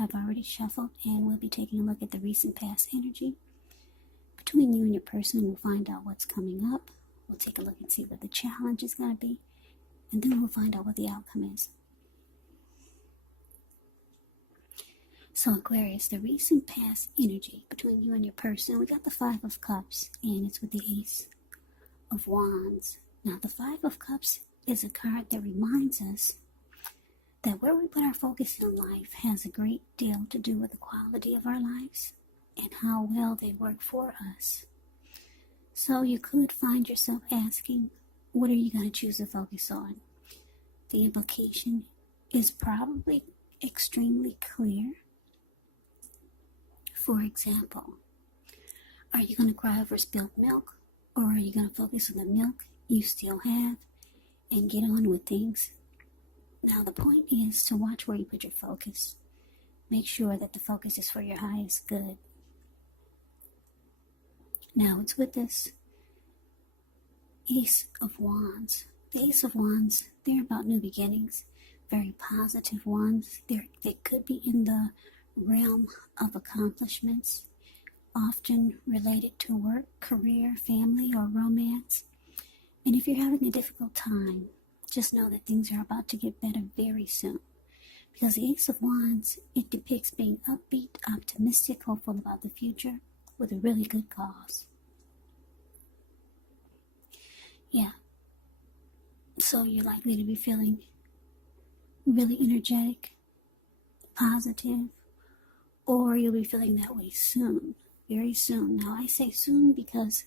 I've already shuffled, and we'll be taking a look at the recent past energy between you and your person. We'll find out what's coming up. We'll take a look and see what the challenge is going to be, and then we'll find out what the outcome is. So Aquarius, the recent past energy between you and your person, we got the Five of Cups, and it's with the Ace of Wands. Now, the Five of Cups is a card that reminds us that where we put our focus in life has a great deal to do with the quality of our lives and how well they work for us. So you could find yourself asking, what are you going to choose to focus on? The implication is probably extremely clear. For example, are you going to cry over spilled milk, or are you going to focus on the milk you still have and get on with things? Now, the point is to watch where you put your focus. Make sure that the focus is for your highest good. Now, it's with this Ace of Wands. The Ace of Wands, they're about new beginnings, very positive ones. They could be in the realm of accomplishments, often related to work, career, family, or romance. And if you're having a difficult time, just know that things are about to get better very soon. Because the Ace of Wands, it depicts being upbeat, optimistic, hopeful about the future with a really good cause. Yeah. So you're likely to be feeling really energetic, positive, or you'll be feeling that way soon, very soon. Now, I say soon because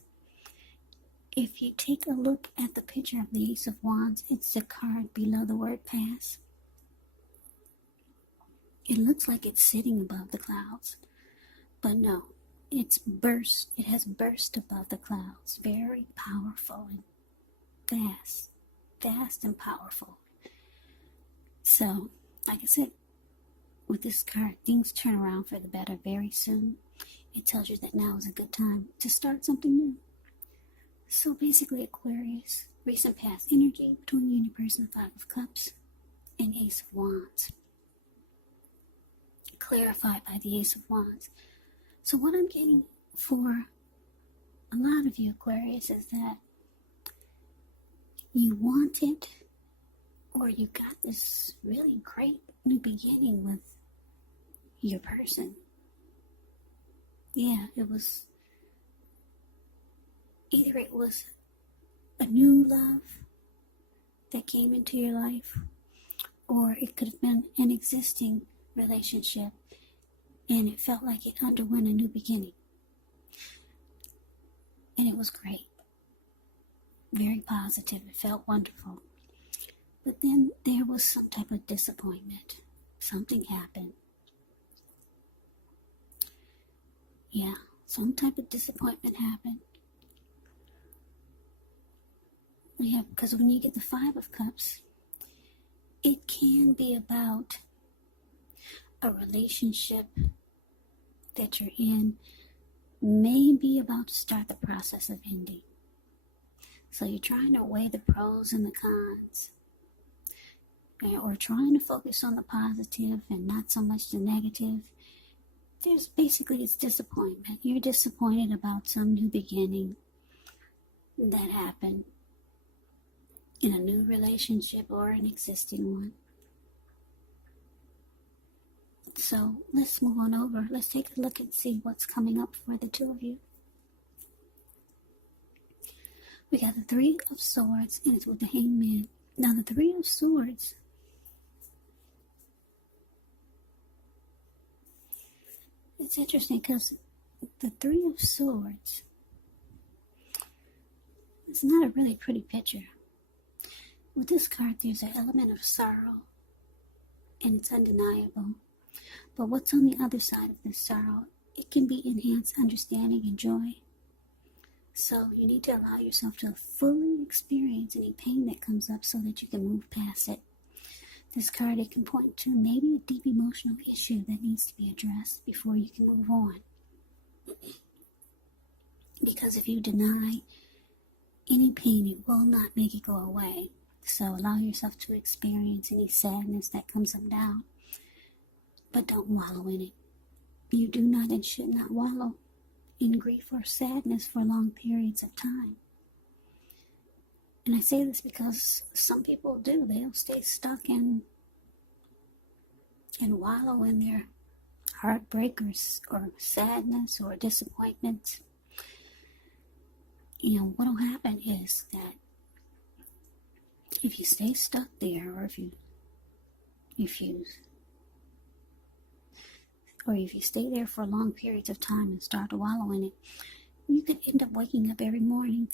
if you take a look at the picture of the Ace of Wands, it's the card below the word pass. It looks like it's sitting above the clouds, but no, it has burst above the clouds. Very powerful and fast and powerful. So, like I said, with this card, things turn around for the better very soon. It tells you that now is a good time to start something new. So basically, Aquarius, recent past energy between you and your person, Five of Cups and Ace of Wands. Clarified by the Ace of Wands. So what I'm getting for a lot of you, Aquarius, is that you want it, or you got this really great new beginning with your person. Yeah, either it was a new love that came into your life, or it could have been an existing relationship and it felt like it underwent a new beginning. And it was great. Very positive. It felt wonderful. But then there was some type of disappointment. Something happened. Yeah, some type of disappointment happened. Yeah, because when you get the Five of Cups, it can be about a relationship that you're in, may be about to start the process of ending. So you're trying to weigh the pros and the cons, or trying to focus on the positive and not so much the negative. It's disappointment. You're disappointed about some new beginning that happened in a new relationship or an existing one. So let's move on over. Let's take a look and see what's coming up for the two of you. We got the Three of Swords, and it's with the Hangman. Now, the Three of Swords, it's interesting because the Three of Swords, it's not a really pretty picture. With this card, there's an element of sorrow, and it's undeniable. But what's on the other side of this sorrow? It can be enhanced understanding and joy. So you need to allow yourself to fully experience any pain that comes up so that you can move past it. This card, it can point to maybe a deep emotional issue that needs to be addressed before you can move on. Because if you deny any pain, it will not make it go away. So allow yourself to experience any sadness that comes up down. but don't wallow in it. You do not and should not wallow in grief or sadness for long periods of time. And I say this because some people do. They'll stay stuck and wallow in their heartbreak or sadness or disappointment. You know, what'll happen is that if you stay stuck there, or if you stay there for long periods of time and start to wallow in it, you could end up waking up every morning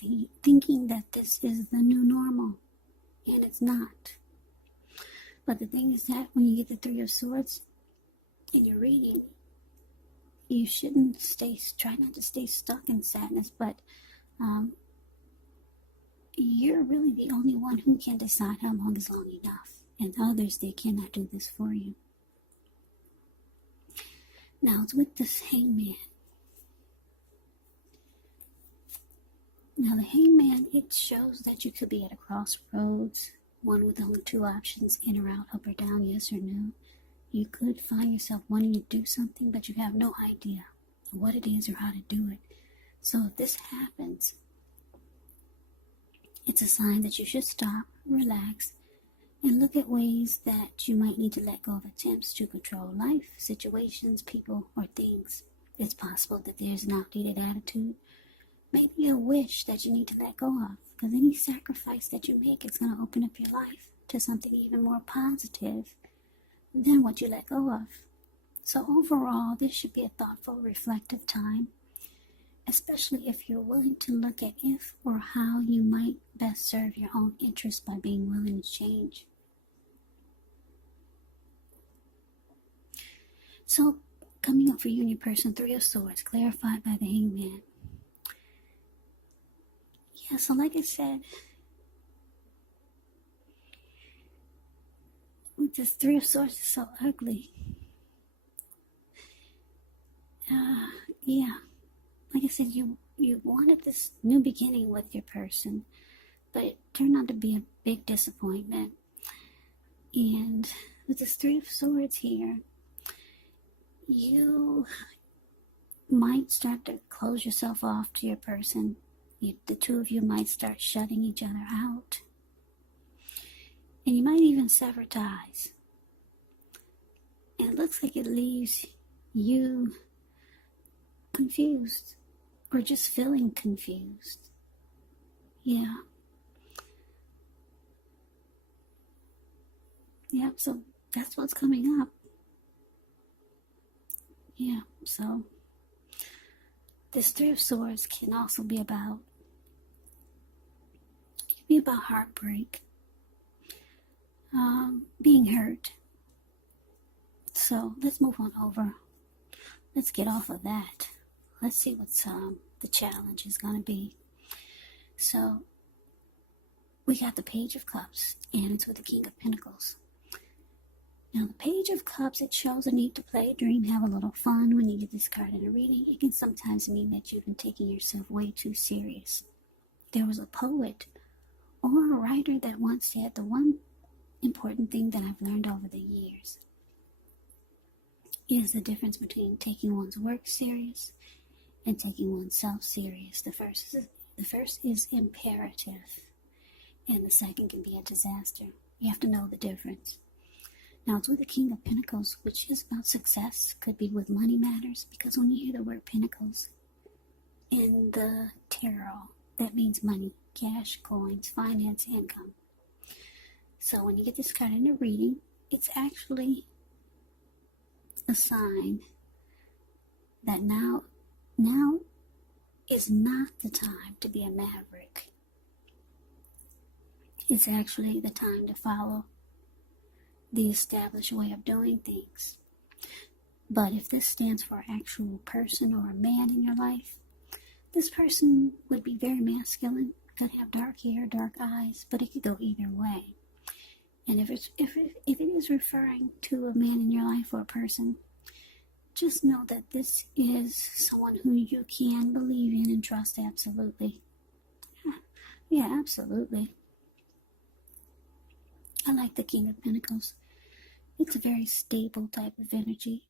thinking that this is the new normal, and it's not. But the thing is that when you get the Three of Swords in your reading, you shouldn't try not to stay stuck in sadness, but you're really the only one who can decide how long is long enough, and others, they cannot do this for you. Now it's with this Hangman. Now the Hangman, it shows that you could be at a crossroads, one with only two options, in or out, up or down, yes or no. You could find yourself wanting to do something, but you have no idea what it is or how to do it. So if this happens, it's a sign that you should stop, relax, and look at ways that you might need to let go of attempts to control life, situations, people, or things. It's possible that there's an outdated attitude, maybe a wish that you need to let go of, because any sacrifice that you make is going to open up your life to something even more positive than what you let go of. So overall, this should be a thoughtful, reflective time, especially if you're willing to look at if or how you might best serve your own interests by being willing to change. So, coming up for you and your person, Three of Swords, clarified by the Hangman. Yeah, so like I said, this Three of Swords is so ugly. Yeah, like I said, you wanted this new beginning with your person, but it turned out to be a big disappointment. And with this Three of Swords here, you might start to close yourself off to your person. The two of you might start shutting each other out. And you might even sever ties. And it looks like it leaves you confused, or just feeling confused. Yeah. Yeah, so that's what's coming up. Yeah, so this Three of Swords can also be about heartbreak, being hurt. So let's move on over. Let's get off of that. Let's see what's the challenge is going to be. So we got the Page of Cups, and it's with the King of Pentacles. Now the Page of Cups, it shows a need to play, dream, have a little fun. When you get this card in a reading, it can sometimes mean that you've been taking yourself way too serious. There was a poet or a writer that once said, the one important thing that I've learned over the years is the difference between taking one's work serious and taking oneself serious. The first is imperative, and the second can be a disaster. You have to know the difference. Now it's with the King of Pentacles, which is about success. Could be with money matters, because when you hear the word Pentacles in the tarot, that means money, cash, coins, finance, income. So when you get this card in a reading, it's actually a sign that now is not the time to be a maverick. It's actually the time to follow the established way of doing things. But if this stands for an actual person or a man in your life, this person would be very masculine, could have dark hair, dark eyes, but it could go either way. And if it is referring to a man in your life or a person, just know that this is someone who you can believe in and trust absolutely. Yeah, absolutely. I like the King of Pentacles. It's a very stable type of energy.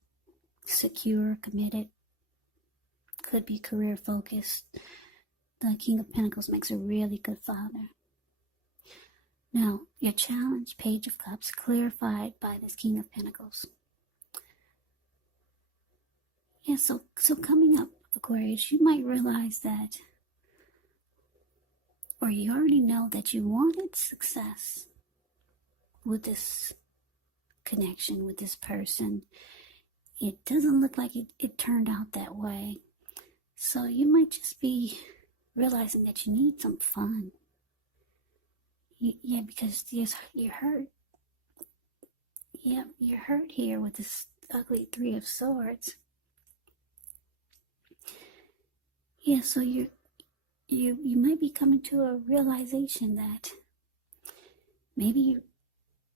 Secure, committed. Could be career focused. The King of Pentacles makes a really good father. Now, your challenge, Page of Cups, clarified by this King of Pentacles. Yeah, so coming up, Aquarius, you might realize that, or you already know that you wanted success with this connection, with this person. It doesn't look like it turned out that way. So you might just be realizing that you need some fun. Yeah, because you're hurt. Yeah, you're hurt here with this ugly Three of Swords. Yeah, so you might be coming to a realization that maybe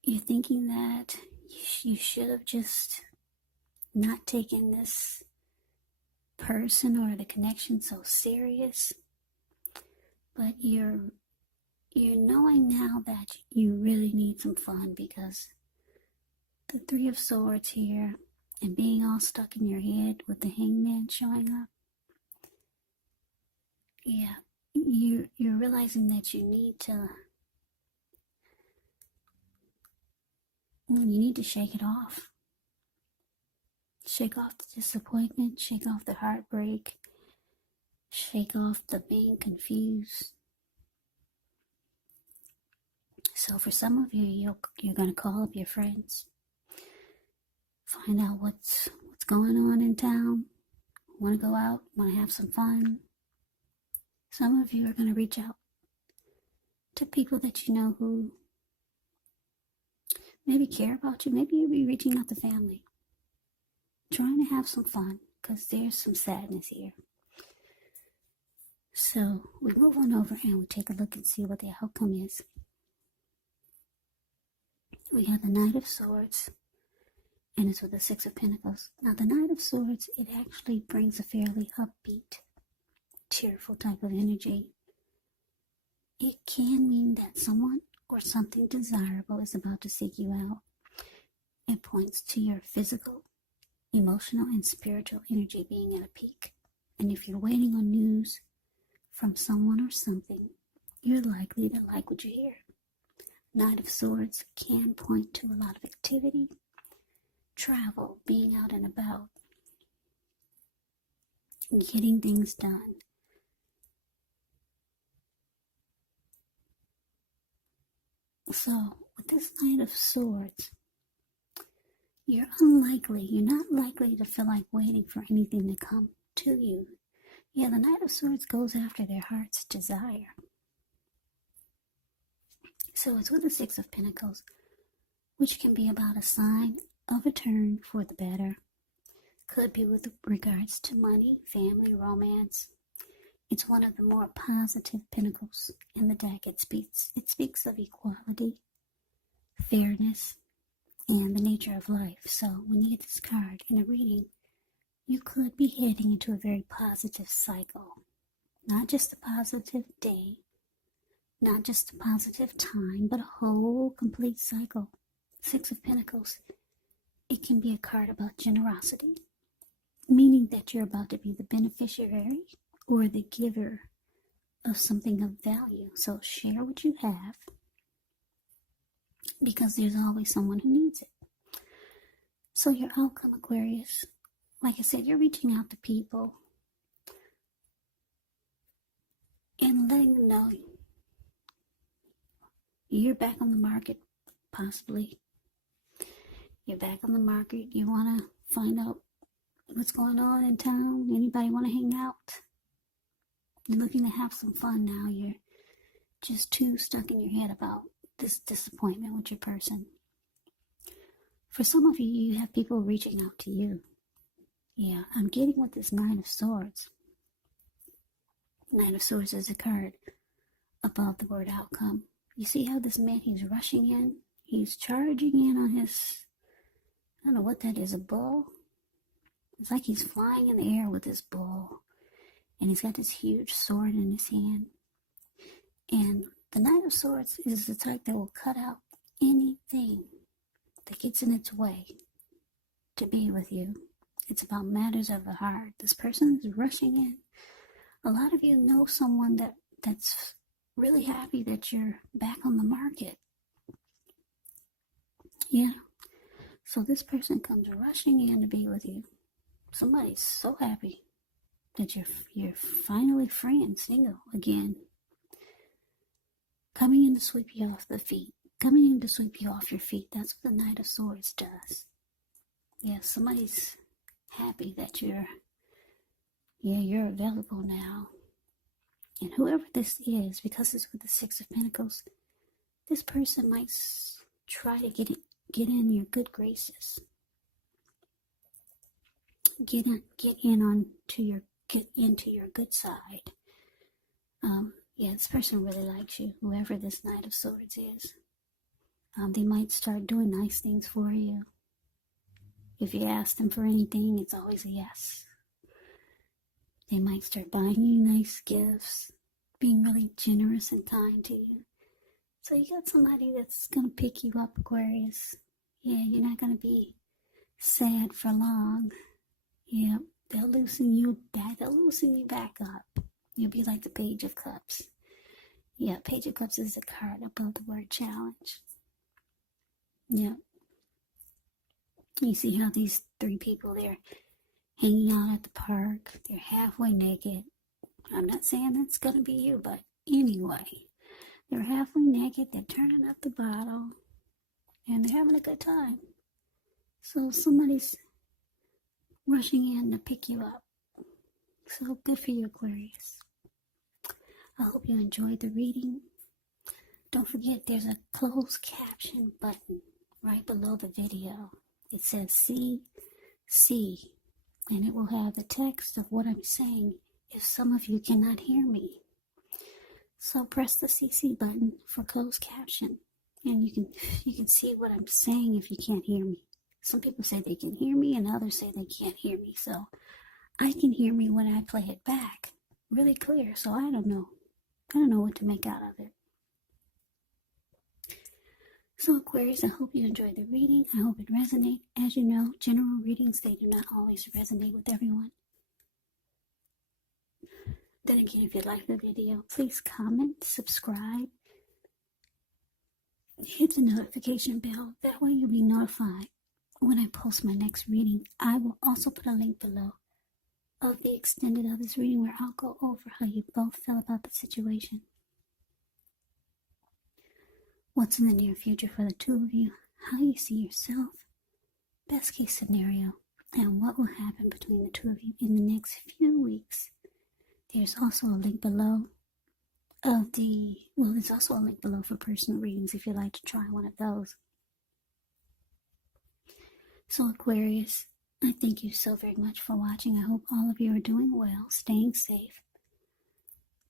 you're thinking that you should have just not taken this person or the connection so serious. But you're knowing now that you really need some fun, because the Three of Swords here and being all stuck in your head with the Hangman showing up. Yeah, you're realizing that you need to shake it off. Shake off the disappointment, shake off the heartbreak, shake off the being confused. So for some of you, you're going to call up your friends, find out what's going on in town, want to go out, want to have some fun. Some of you are going to reach out to people that you know who maybe care about you. Maybe you'll be reaching out to family, trying to have some fun, because there's some sadness here. So we move on over and we take a look and see what the outcome is. We have the Knight of Swords, and it's with the Six of Pentacles. Now the Knight of Swords, it actually brings a fairly upbeat, cheerful type of energy. It can mean that someone or something desirable is about to seek you out. It points to your physical, emotional, and spiritual energy being at a peak. And if you're waiting on news from someone or something, you're likely to like what you hear. Knight of Swords can point to a lot of activity, travel, being out and about, getting things done. So, with this Knight of Swords, you're not likely to feel like waiting for anything to come to you. Yeah, the Knight of Swords goes after their heart's desire. So it's with the Six of Pentacles, which can be about a sign of a turn for the better. Could be with regards to money, family, romance. It's one of the more positive pentacles in the deck. It speaks of equality, fairness, and the nature of life. So when you get this card in a reading, you could be heading into a very positive cycle. Not just a positive day, not just a positive time, but a whole complete cycle. Six of Pentacles, it can be a card about generosity, meaning that you're about to be the beneficiary or the giver of something of value. So share what you have, because there's always someone who needs it. So your outcome, Aquarius, like I said, you're reaching out to people and letting them know you're back on the market, possibly. You're back on the market. You want to find out what's going on in town. Anybody want to hang out? You're looking to have some fun now. You're just too stuck in your head about this disappointment with your person. For some of you, you have people reaching out to you. Yeah, I'm getting with this Nine of Swords. Nine of Swords is a card above the word outcome. You see how this man, he's rushing in? He's charging in on his, I don't know what that is, a bull? It's like he's flying in the air with this bull. And he's got this huge sword in his hand. And the Knight of Swords is the type that will cut out anything that gets in its way to be with you. It's about matters of the heart. This person is rushing in. A lot of you know someone that's really happy that you're back on the market. Yeah. So this person comes rushing in to be with you. Somebody's so happy that you're finally free and single again. Coming in to sweep you off the feet. Coming in to sweep you off your feet. That's what the Knight of Swords does. Yeah, somebody's happy that you're available now. And whoever this is, because it's with the Six of Pentacles, this person might try to get in your good graces. Get into your good side. Yeah, this person really likes you, whoever this Knight of Swords is. They might start doing nice things for you. If you ask them for anything, it's always a yes. They might start buying you nice gifts, being really generous and kind to you. So you got somebody that's going to pick you up, Aquarius. Yeah, you're not going to be sad for long. Yeah, they'll loosen you back up. You'll be like the Page of Cups. Yeah, Page of Cups is the card above the word challenge. Yeah. You see how these three people, they're hanging out at the park. They're halfway naked. I'm not saying that's going to be you, but anyway. They're halfway naked. They're turning up the bottle. And they're having a good time. So somebody's rushing in to pick you up. So good for you, Aquarius. I hope you enjoyed the reading. Don't forget there's a closed caption button right below the video. It says CC, and it will have the text of what I'm saying if some of you cannot hear me. So press the CC button for closed caption, and you can see what I'm saying if you can't hear me. Some people say they can hear me, and others say they can't hear me. So I can hear me when I play it back really clear. So I don't know what to make out of it. So Aquarius, I hope you enjoyed the reading. I hope it resonates. As you know, general readings, they do not always resonate with everyone. Then again, if you like the video, please comment, subscribe, hit the notification bell. That way you'll be notified when I post my next reading. I will also put a link below of the extended of this reading where I'll go over how you both feel about the situation. What's in the near future for the two of you, how you see yourself, best case scenario, and what will happen between the two of you in the next few weeks. There's also a link below there's also a link below for personal readings if you'd like to try one of those. So Aquarius, I thank you so very much for watching. I hope all of you are doing well, staying safe.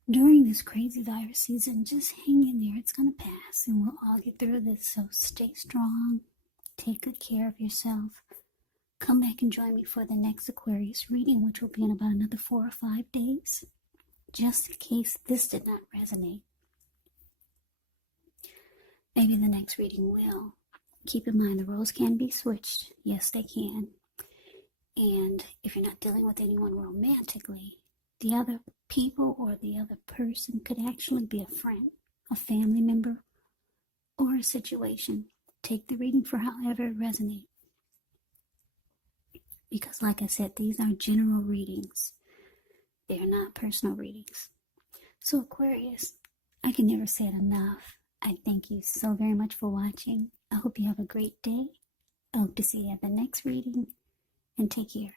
During this crazy virus season, just hang in there. It's going to pass, and we'll all get through this. So stay strong. Take good care of yourself. Come back and join me for the next Aquarius reading, which will be in about another 4 or 5 days, just in case this did not resonate. Maybe the next reading will. Keep in mind, the roles can be switched. Yes, they can. And if you're not dealing with anyone romantically, the other people or the other person could actually be a friend, a family member, or a situation. Take the reading for however it resonates. Because like I said, these are general readings. They are not personal readings. So Aquarius, I can never say it enough. I thank you so very much for watching. I hope you have a great day. I hope to see you at the next reading. And take care.